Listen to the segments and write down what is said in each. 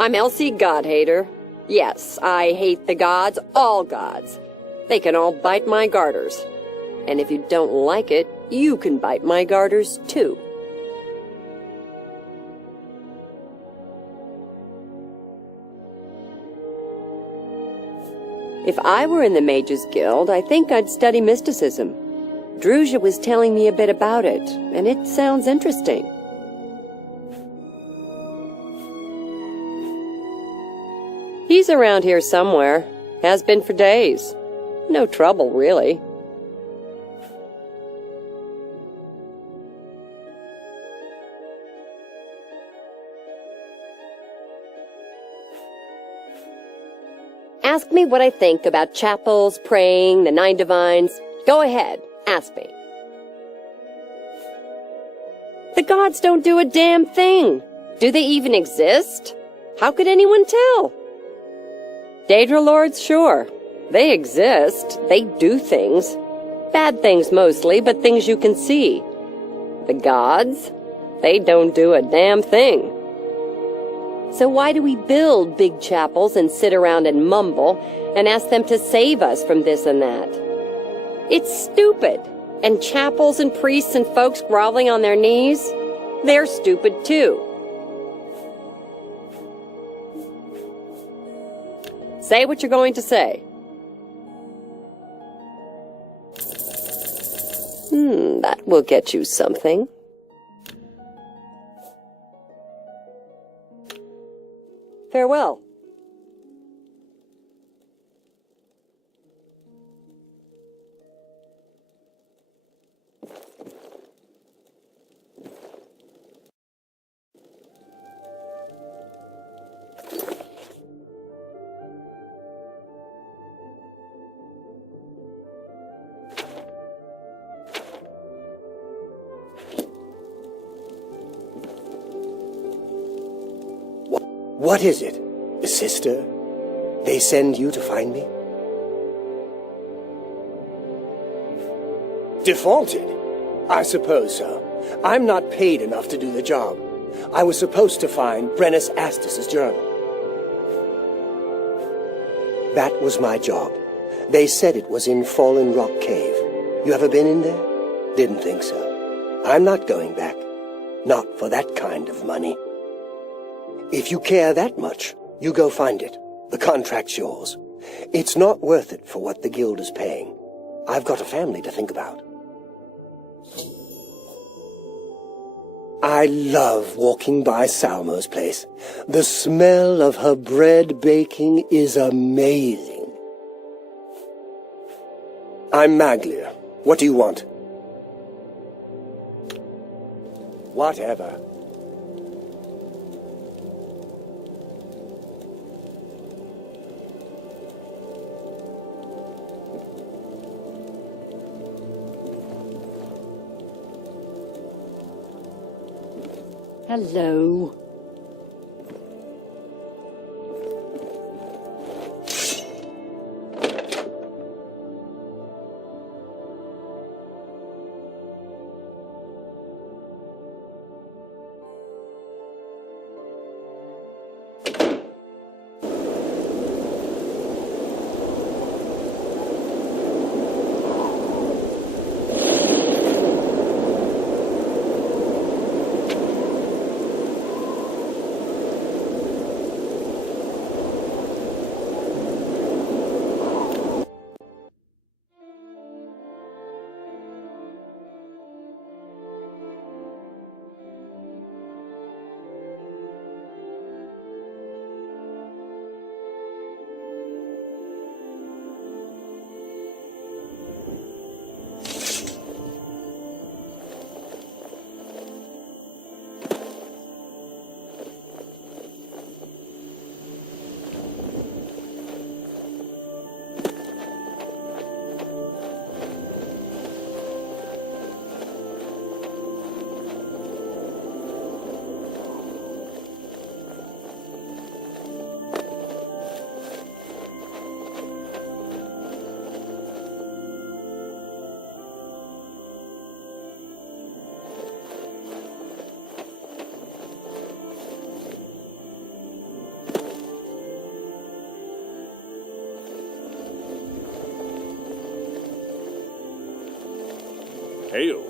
I'm Elsie Godhater. Yes, I hate the gods, all gods. They can all bite my garters. And if you don't like it, you can bite my garters too. If I were in the Mages Guild, I think I'd study mysticism. Druzia was telling me a bit about it, and it sounds interesting. He's around here somewhere. Has been for days. No trouble, really. Ask me what I think about chapels, praying, the 9 divines. Go ahead, ask me. The gods don't do a damn thing. Do they even exist? How could anyone tell? Daedra lords, sure. They exist. They do things. Bad things mostly, but things you can see. The gods? They don't do a damn thing. So why do we build big chapels and sit around and mumble and ask them to save us from this and that? It's stupid. And chapels and priests and folks groveling on their knees? They're stupid too. Say what you're going to say. That will get you something. Farewell. What is it? Sister? They send you to find me? Defaulted? I suppose so. I'm not paid enough to do the job. I was supposed to find Brennus Astus's journal. That was my job. They said it was in Fallen Rock Cave. You ever been in there? Didn't think so. I'm not going back. Not for that kind of money. If you care that much, you go find it. The contract's yours. It's not worth it for what the guild is paying. I've got a family to think about. I love walking by Salmo's place. The smell of her bread baking is amazing. I'm Maglia. What do you want? Whatever. Hello. Hail.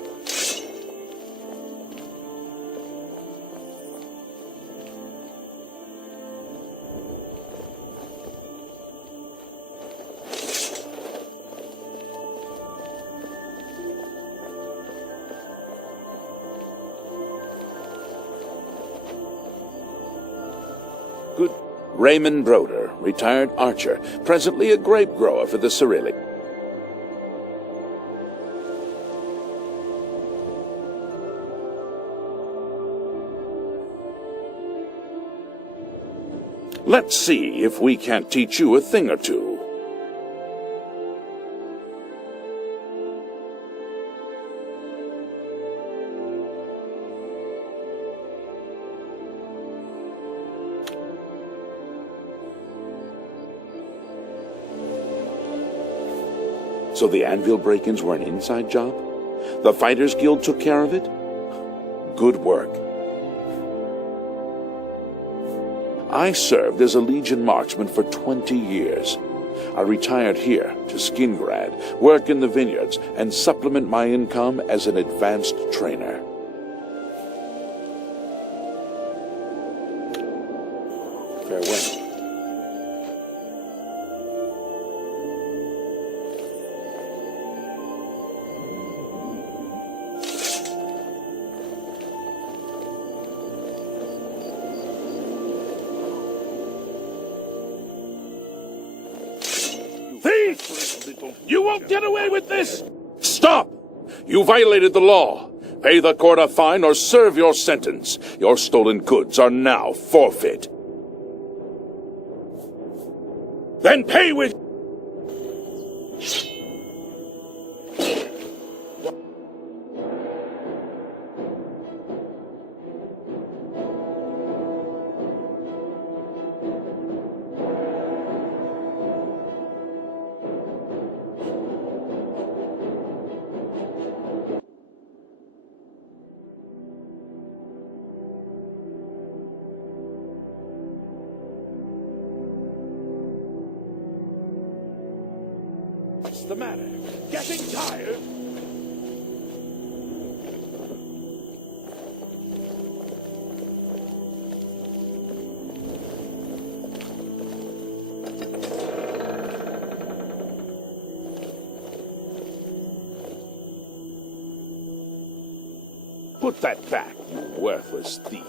Good. Raymond Broder, retired archer, presently a grape grower for the Cyrillic. Let's see if we can't teach you a thing or two. So the anvil break-ins were an inside job? The Fighters Guild took care of it? Good work. I served as a Legion marksman for 20 years. I retired here to Skingrad, work in the vineyards, and supplement my income as an advanced trainer. Farewell. You won't get away with this! Stop! You violated the law. Pay the court a fine or serve your sentence. Your stolen goods are now forfeit. Then pay with... What's the matter? Getting tired? Put that back, you worthless thief.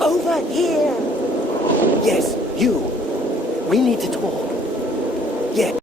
Over here! Yes, you. We need to talk. Yes.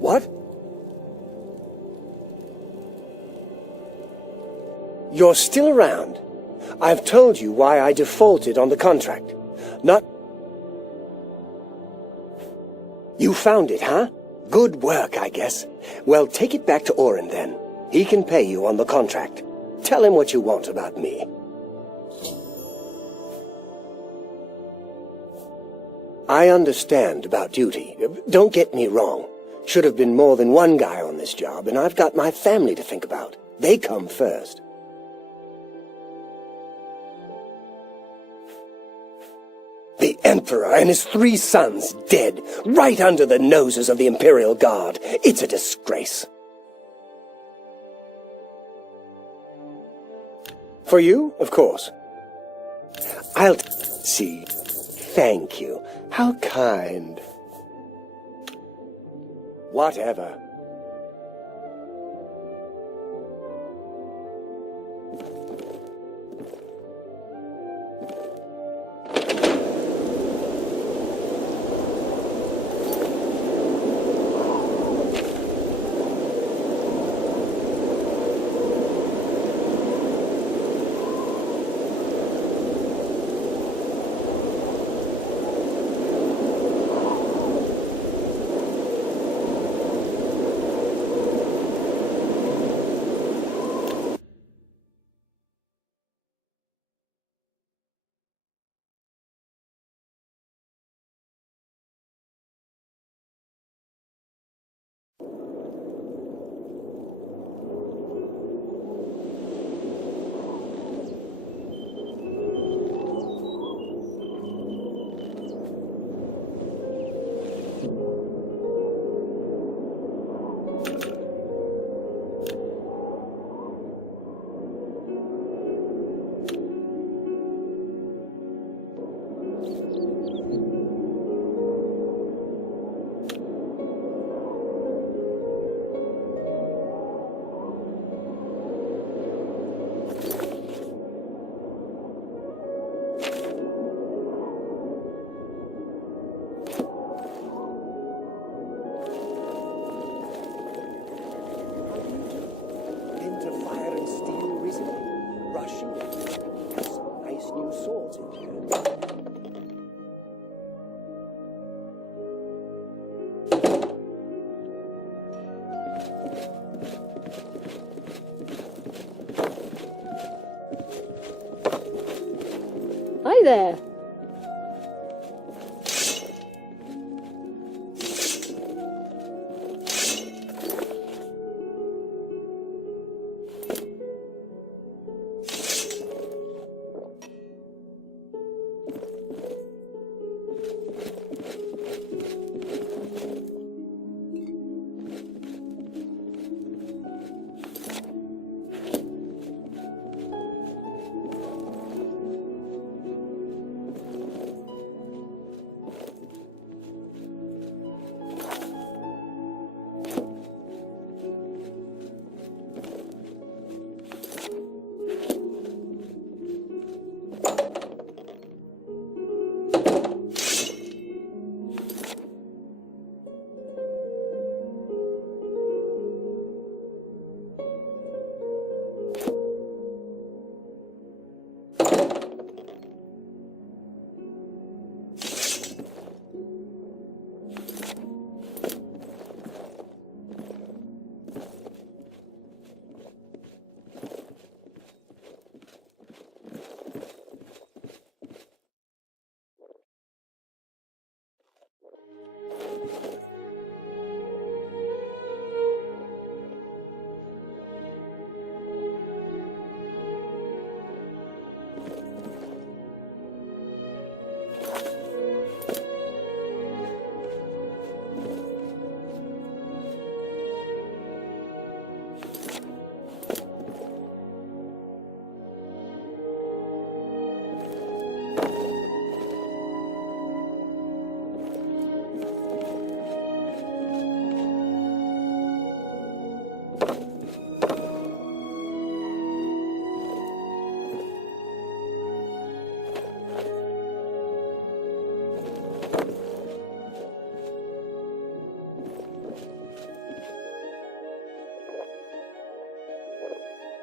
What? You're still around. I've told you why I defaulted on the contract. Not... You found it, huh? Good work, I guess. Well, take it back to Orin, then. He can pay you on the contract. Tell him what you want about me. I understand about duty. Don't get me wrong. Should have been more than one guy on this job, and I've got my family to think about. They come first. The Emperor and his 3 sons dead, right under the noses of the Imperial Guard. It's a disgrace. For you, of course. I'll see. Thank you. How kind. Whatever. Hi there.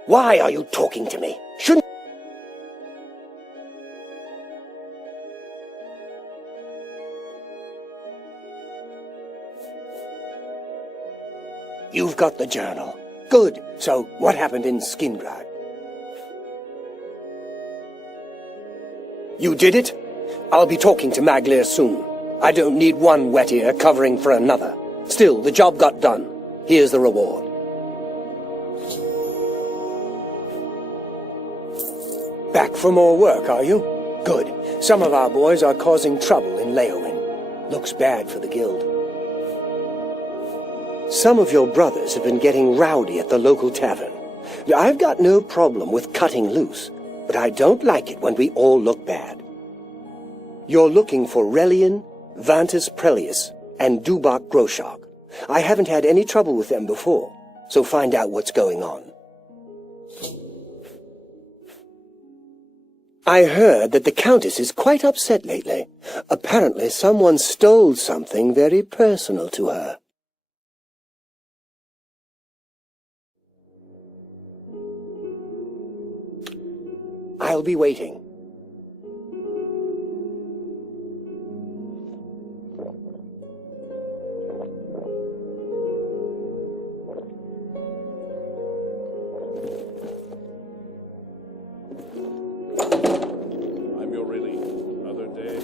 Why are you talking to me? Shouldn't... You've got the journal. Good. So, what happened in Skingrad? You did it? I'll be talking to Maglir soon. I don't need one wet ear covering for another. Still, the job got done. Here's the reward. Back for more work, are you? Good. Some of our boys are causing trouble in Leowin. Looks bad for the guild. Some of your brothers have been getting rowdy at the local tavern. I've got no problem with cutting loose, but I don't like it when we all look bad. You're looking for Relian, Vantus Prelius, and Dubak Groshok. I haven't had any trouble with them before, so find out what's going on. I heard that the Countess is quite upset lately. Apparently someone stole something very personal to her. I'll be waiting. I'm your relief. Another day.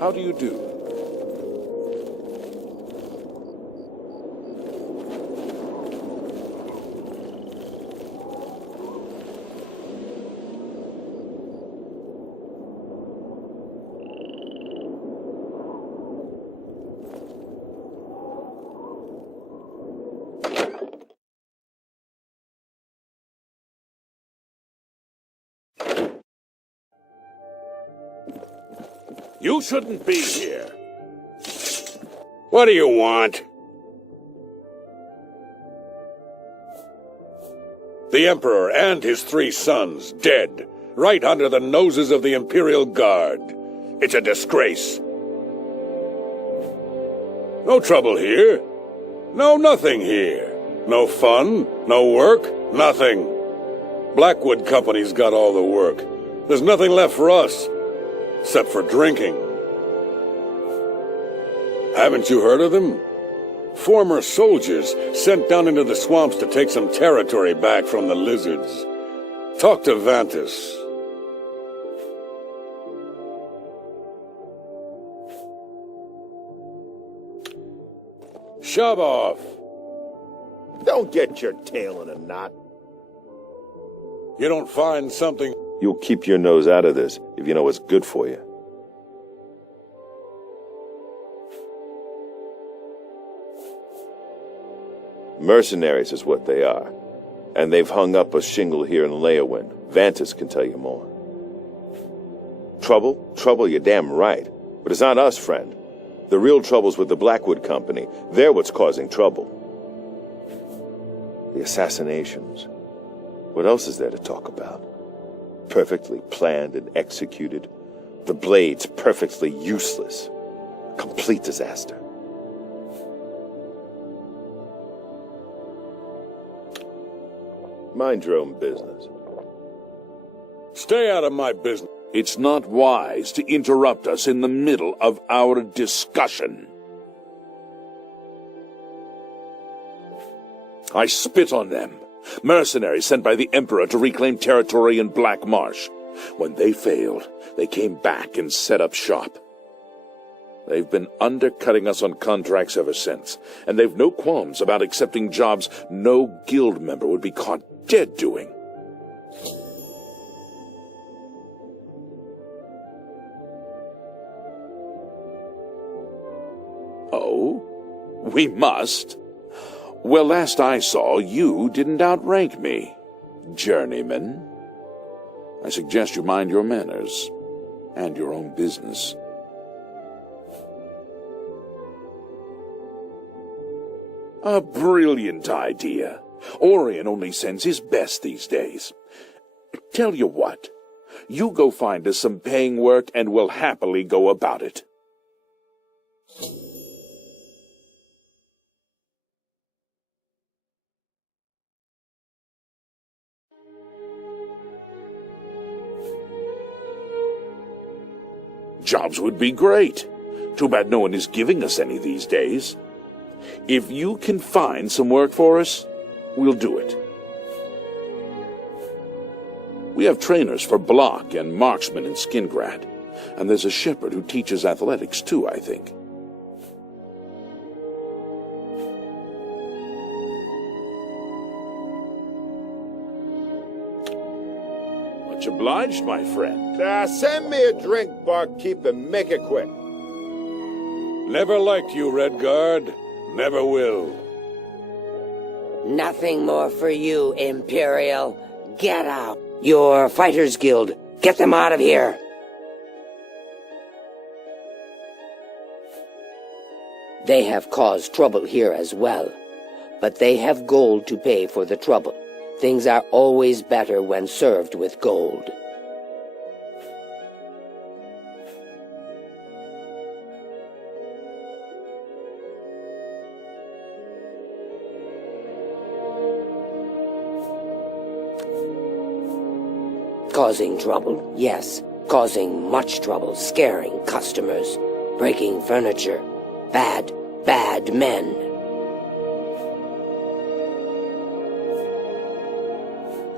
How do you do? You shouldn't be here. What do you want? The Emperor and his 3 sons dead, right under the noses of the Imperial Guard. It's a disgrace. No trouble here. No nothing here. No fun, no work, nothing. Blackwood Company's got all the work. There's nothing left for us. Except for drinking. Haven't you heard of them? Former soldiers sent down into the swamps to take some territory back from the lizards. Talk to Vantus. Shove off. Don't get your tail in a knot. You don't find something... You'll keep your nose out of this if you know what's good for you. Mercenaries is what they are. And they've hung up a shingle here in Leowin. Vantus can tell you more. Trouble? Trouble, you're damn right. But it's not us, friend. The real trouble's with the Blackwood Company. They're what's causing trouble. The assassinations. What else is there to talk about? perfectly planned and executed. The blades perfectly useless. Complete disaster. Mind your own business. Stay out of my business. It's not wise to interrupt us in the middle of our discussion. I spit on them. Mercenaries sent by the Emperor to reclaim territory in Black Marsh. When they failed, they came back and set up shop. They've been undercutting us on contracts ever since, and they've no qualms about accepting jobs no guild member would be caught dead doing. Oh? We must? Well, last I saw, you didn't outrank me, journeyman. I suggest you mind your manners and your own business. A brilliant idea. Orion only sends his best these days. Tell you what, you go find us some paying work and we'll happily go about it. Jobs would be great. Too bad no one is giving us any these days. If you can find some work for us, we'll do it. We have trainers for block and marksman in Skingrad, and there's a shepherd who teaches athletics too, I think. Much obliged, my friend. Send me a drink, barkeep, and make it quick. Never liked you, Redguard. Never will. Nothing more for you, Imperial. Get out. Your Fighters Guild. Get them out of here. They have caused trouble here as well, but they have gold to pay for the trouble. Things are always better when served with gold. Causing trouble, yes. Causing much trouble, scaring customers, breaking furniture. Bad, bad men.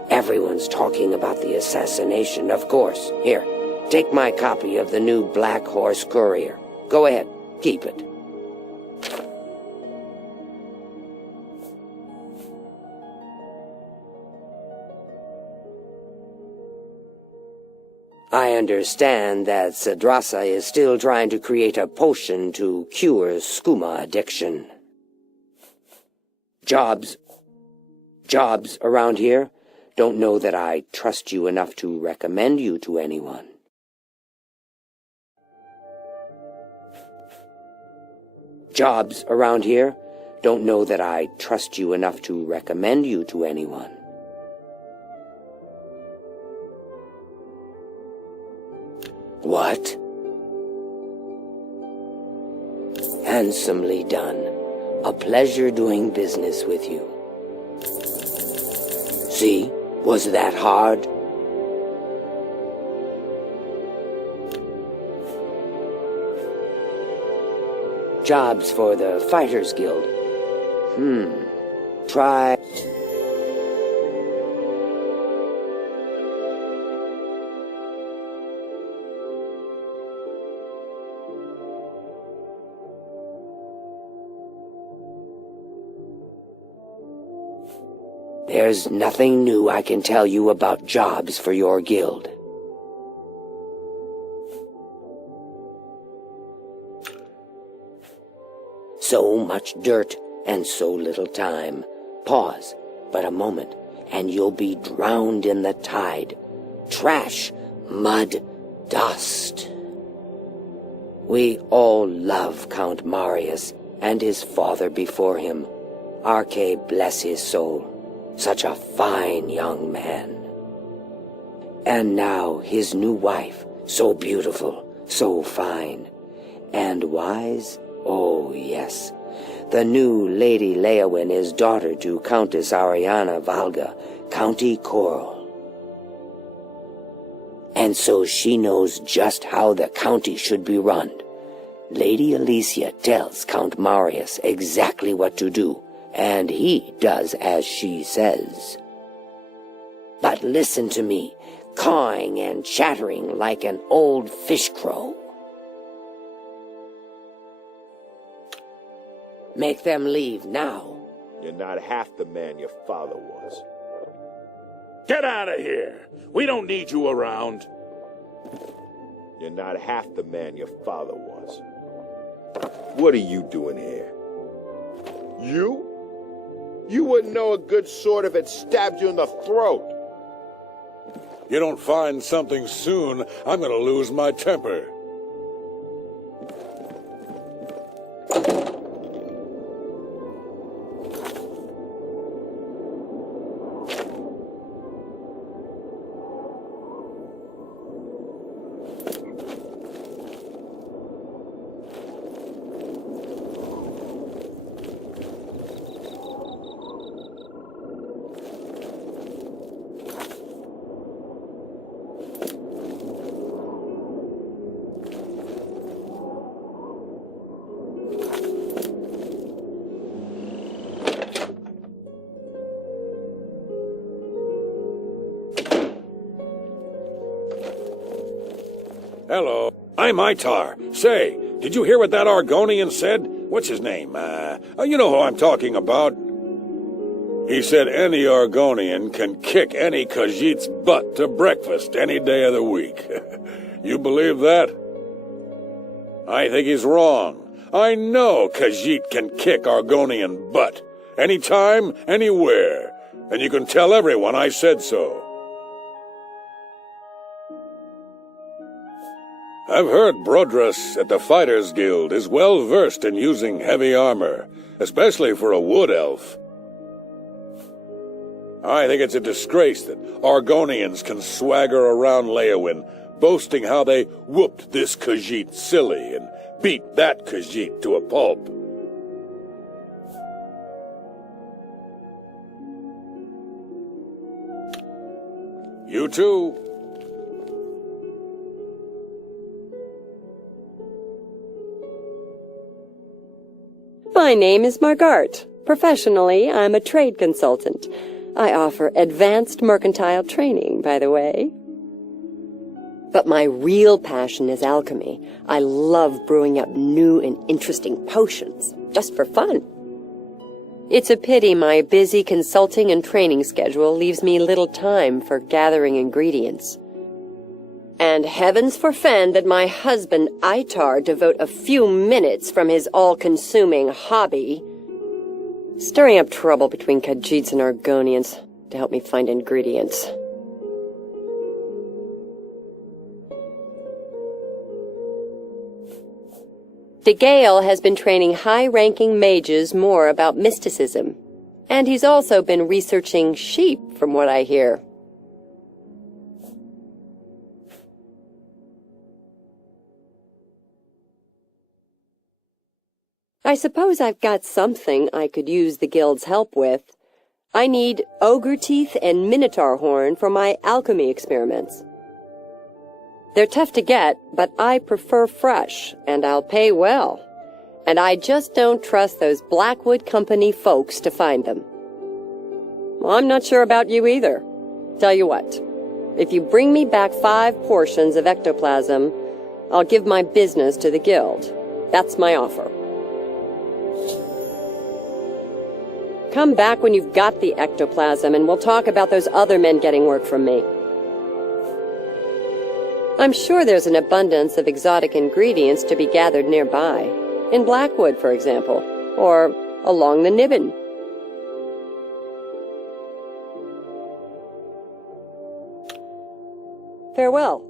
Everyone's talking about the assassination, of course. Here, take my copy of the new Black Horse Courier. Go ahead, keep it. I understand that Cedrasa is still trying to create a potion to cure skooma addiction. Jobs around here? Don't know that I trust you enough to recommend you to anyone. Jobs around here? Don't know that I trust you enough to recommend you to anyone. What? Handsomely done. A pleasure doing business with you. See? Was that hard? Jobs for the Fighters Guild. Try... There's nothing new I can tell you about jobs for your guild. So much dirt and so little time. Pause but a moment, and you'll be drowned in the tide. Trash, mud, dust. We all love Count Marius and his father before him. Arche bless his soul. Such a fine young man. And now his new wife, so beautiful, so fine, and wise? Oh, yes. The new Lady Leowin is daughter to Countess Ariana Valga, County Coral. And so she knows just how the county should be run. Lady Alicia tells Count Marius exactly what to do, and he does as she says. But listen to me, cawing and chattering like an old fish crow. Make them leave now. You're not half the man your father was. Get out of here! We don't need you around. You're not half the man your father was. What are you doing here? You? You wouldn't know a good sword if it stabbed you in the throat. You don't find something soon, I'm gonna lose my temper. Hello, I'm Itar. Say, did you hear what that Argonian said? What's his name? You know who I'm talking about. He said any Argonian can kick any Khajiit's butt to breakfast any day of the week. You believe that? I think he's wrong. I know Khajiit can kick Argonian butt. Anytime, anywhere. And you can tell everyone I said so. I've heard Brodras at the Fighters Guild is well versed in using heavy armor, especially for a wood elf. I think it's a disgrace that Argonians can swagger around Leowin, boasting how they whooped this Khajiit silly and beat that Khajiit to a pulp. You too. My name is Margart. Professionally, I'm a trade consultant. I offer advanced mercantile training, by the way. But my real passion is alchemy. I love brewing up new and interesting potions, just for fun. It's a pity my busy consulting and training schedule leaves me little time for gathering ingredients. And heavens forfend that my husband Itar devote a few minutes from his all-consuming hobby, stirring up trouble between Khajiits and Argonians, to help me find ingredients. De Gale has been training high-ranking mages more about mysticism, and he's also been researching sheep, from what I hear. I suppose I've got something I could use the guild's help with. I need ogre teeth and minotaur horn for my alchemy experiments. They're tough to get, but I prefer fresh, and I'll pay well. And I just don't trust those Blackwood Company folks to find them. Well, I'm not sure about you either. Tell you what, if you bring me back 5 portions of ectoplasm, I'll give my business to the guild. That's my offer. Come back when you've got the ectoplasm, and we'll talk about those other men getting work from me. I'm sure there's an abundance of exotic ingredients to be gathered nearby. In Blackwood, for example, or along the Nibbin. Farewell.